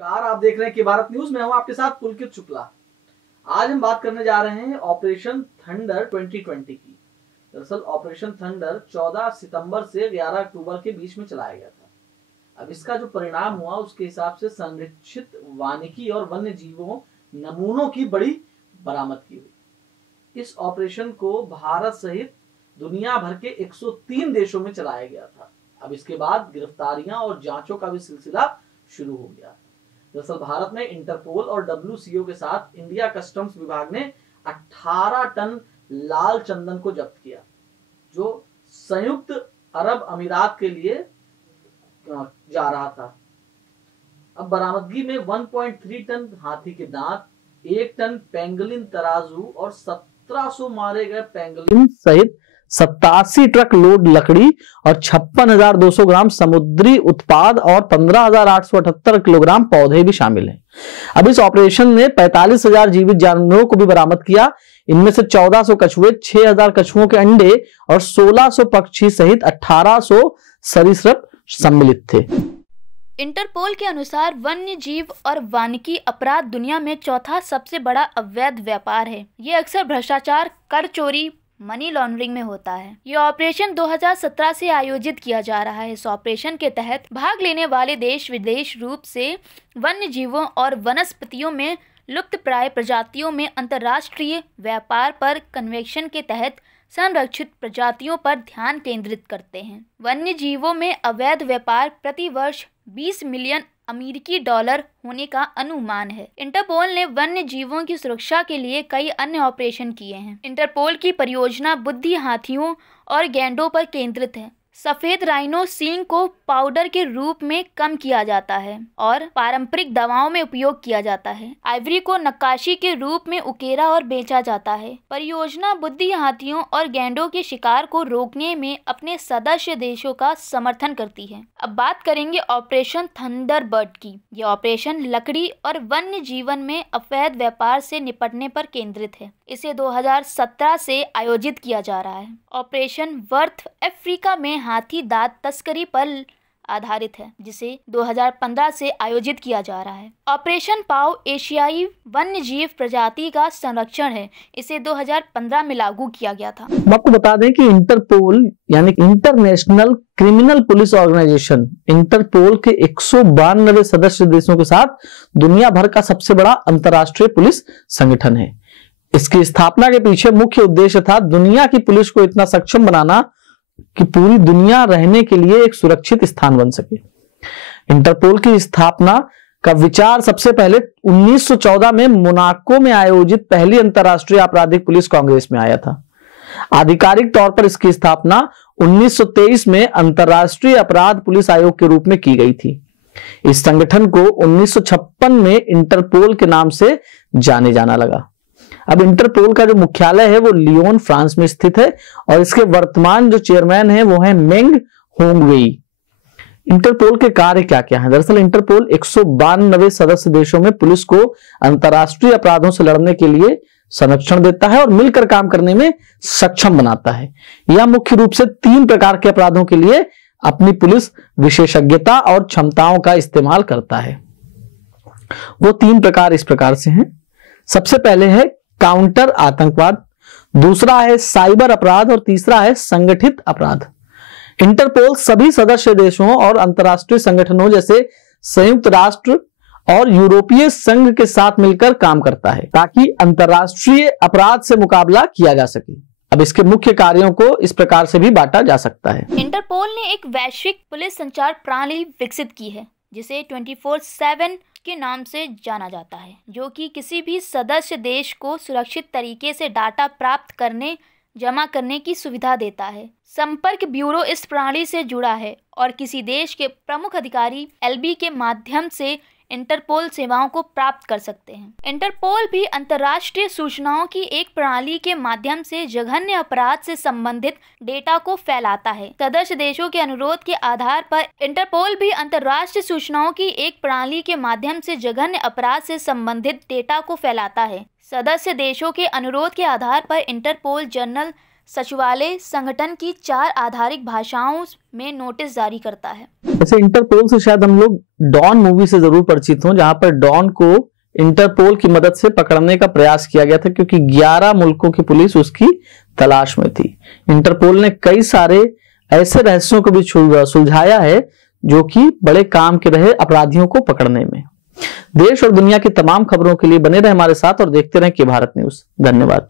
नमस्कार, आप देख रहे हैं कि भारत न्यूज में हूं आपके साथ पुलकित शुक्ला। आज हम बात करने जा रहे हैं ऑपरेशन थंडर 2020 की। दरअसल ऑपरेशन थंडर 14 सितंबर से 11 अक्टूबर के बीच में चलाया गया था। अब इसका जो परिणाम हुआ उसके हिसाब से संरक्षित वानिकी और वन्य जीवों नमूनों की बड़ी बरामदगी हुई। इस ऑपरेशन को भारत सहित दुनिया भर के 103 देशों में चलाया गया था। अब इसके बाद गिरफ्तारियां और जांचों का भी सिलसिला शुरू हो गया। दरअसल भारत में इंटरपोल और WCO के साथ इंडिया कस्टम्स विभाग ने 18 टन लाल चंदन को जब्त किया, जो संयुक्त अरब अमीरात के लिए जा रहा था। अब बरामदगी में 1.3 टन हाथी के दांत, 1 टन पेंगोलिन तराजू और 1700 मारे गए पेंगोलिन सहित 87 ट्रक लोड लकड़ी और 56,200 ग्राम समुद्री उत्पाद और 15,878 किलोग्राम पौधे भी शामिल हैं। अब इस ऑपरेशन ने 45,000 जीवित जानवरों को भी बरामद किया। इनमें से 1400 कछुए, 6,000 कछुओं के अंडे और 1600 पक्षी सहित 1800 सरीसृप सम्मिलित थे। इंटरपोल के अनुसार वन्य जीव और वानिकी अपराध दुनिया में चौथा सबसे बड़ा अवैध व्यापार है। ये अक्सर भ्रष्टाचार, कर चोरी, मनी लॉन्ड्रिंग में होता है। ये ऑपरेशन 2017 से आयोजित किया जा रहा है। इस ऑपरेशन के तहत भाग लेने वाले देश विदेश रूप से वन्य जीवों और वनस्पतियों में लुप्तप्राय प्रजातियों में अंतर्राष्ट्रीय व्यापार पर कन्वेंशन के तहत संरक्षित प्रजातियों पर ध्यान केंद्रित करते हैं। वन्य जीवों में अवैध व्यापार प्रति वर्ष 20 मिलियन अमेरिकी डॉलर होने का अनुमान है। इंटरपोल ने वन्य जीवों की सुरक्षा के लिए कई अन्य ऑपरेशन किए हैं। इंटरपोल की परियोजना बुद्धि हाथियों और गैंडों पर केंद्रित है। सफेद राइनो सींग को पाउडर के रूप में कम किया जाता है और पारंपरिक दवाओं में उपयोग किया जाता है। आइवरी को नक्काशी के रूप में उकेरा और बेचा जाता है। परियोजना बुद्धि हाथियों और गैंडों के शिकार को रोकने में अपने सदस्य देशों का समर्थन करती है। अब बात करेंगे ऑपरेशन थंडरबर्ड की। यह ऑपरेशन लकड़ी और वन्य जीवन में अवैध व्यापार से निपटने पर केंद्रित है। इसे 2017 से आयोजित किया जा रहा है। ऑपरेशन वर्थ अफ्रीका में हाथी दांत तस्करी पर आधारित है, जिसे 2015 से आयोजित किया जा रहा है। ऑपरेशन पाव एशियाई वन्य जीव प्रजाति का संरक्षण है। इसे 2015 में लागू किया गया था। आपको बता दें कि इंटरपोल यानी international criminal police organisation, Interpol के 192 सदस्य देशों के साथ दुनिया भर का सबसे बड़ा अंतर्राष्ट्रीय पुलिस संगठन है। इसकी स्थापना के पीछे मुख्य उद्देश्य था दुनिया की पुलिस को इतना सक्षम बनाना कि पूरी दुनिया रहने के लिए एक सुरक्षित स्थान बन सके। इंटरपोल की स्थापना का विचार सबसे पहले 1914 में मोनाको में आयोजित पहली अंतर्राष्ट्रीय आपराधिक पुलिस कांग्रेस में आया था। आधिकारिक तौर पर इसकी स्थापना 1923 में अंतर्राष्ट्रीय अपराध पुलिस आयोग के रूप में की गई थी। इस संगठन को 1956 में इंटरपोल के नाम से जाने जाना लगा। अब इंटरपोल का जो मुख्यालय है वो लियोन, फ्रांस में स्थित है और इसके वर्तमान जो चेयरमैन है वो है मेंग होंगवेई। इंटरपोल के कार्य क्या क्या है? दरअसल इंटरपोल 192 सदस्य देशों में पुलिस को अंतर्राष्ट्रीय अपराधों से लड़ने के लिए संरक्षण देता है और मिलकर काम करने में सक्षम बनाता है। यह मुख्य रूप से 3 प्रकार के अपराधों के लिए अपनी पुलिस विशेषज्ञता और क्षमताओं का इस्तेमाल करता है। वो 3 प्रकार इस प्रकार से हैं। सबसे पहले है काउंटर आतंकवाद, दूसरा है साइबर अपराध और तीसरा है संगठित अपराध। इंटरपोल सभी सदस्य देशों और अंतर्राष्ट्रीय संगठनों जैसे संयुक्त राष्ट्र और यूरोपीय संघ के साथ मिलकर काम करता है ताकि अंतर्राष्ट्रीय अपराध से मुकाबला किया जा सके। अब इसके मुख्य कार्यों को इस प्रकार से भी बांटा जा सकता है। इंटरपोल ने एक वैश्विक पुलिस संचार प्रणाली विकसित की है जिसे 24/7 के नाम से जाना जाता है, जो कि किसी भी सदस्य देश को सुरक्षित तरीके से डाटा प्राप्त करने, जमा करने की सुविधा देता है। संपर्क ब्यूरो इस प्रणाली से जुड़ा है और किसी देश के प्रमुख अधिकारी LB के माध्यम से इंटरपोल सेवाओं को प्राप्त कर सकते हैं। इंटरपोल भी अंतर्राष्ट्रीय सूचनाओं की एक प्रणाली के माध्यम से जघन्य अपराध से संबंधित डेटा को फैलाता है। सदस्य देशों के अनुरोध के आधार पर इंटरपोल भी अंतर्राष्ट्रीय सूचनाओं की एक प्रणाली के माध्यम से जघन्य अपराध से संबंधित डेटा को फैलाता है। सदस्य देशों के अनुरोध के आधार पर इंटरपोल जर्नल सचिवालय संगठन की 4 आधारिक भाषाओं में नोटिस जारी करता है। जैसे इंटरपोल से शायद हम लोग डॉन मूवी से जरूर परिचित हों, जहां पर डॉन को इंटरपोल की मदद से पकड़ने का प्रयास किया गया था क्योंकि 11 मुल्कों की पुलिस उसकी तलाश में थी। इंटरपोल ने कई सारे ऐसे रहस्यों को भी सुलझाया है जो कि बड़े काम के रहे अपराधियों को पकड़ने में। देश और दुनिया की तमाम खबरों के लिए बने रहे हमारे साथ और देखते रहें कि भारत न्यूज। धन्यवाद।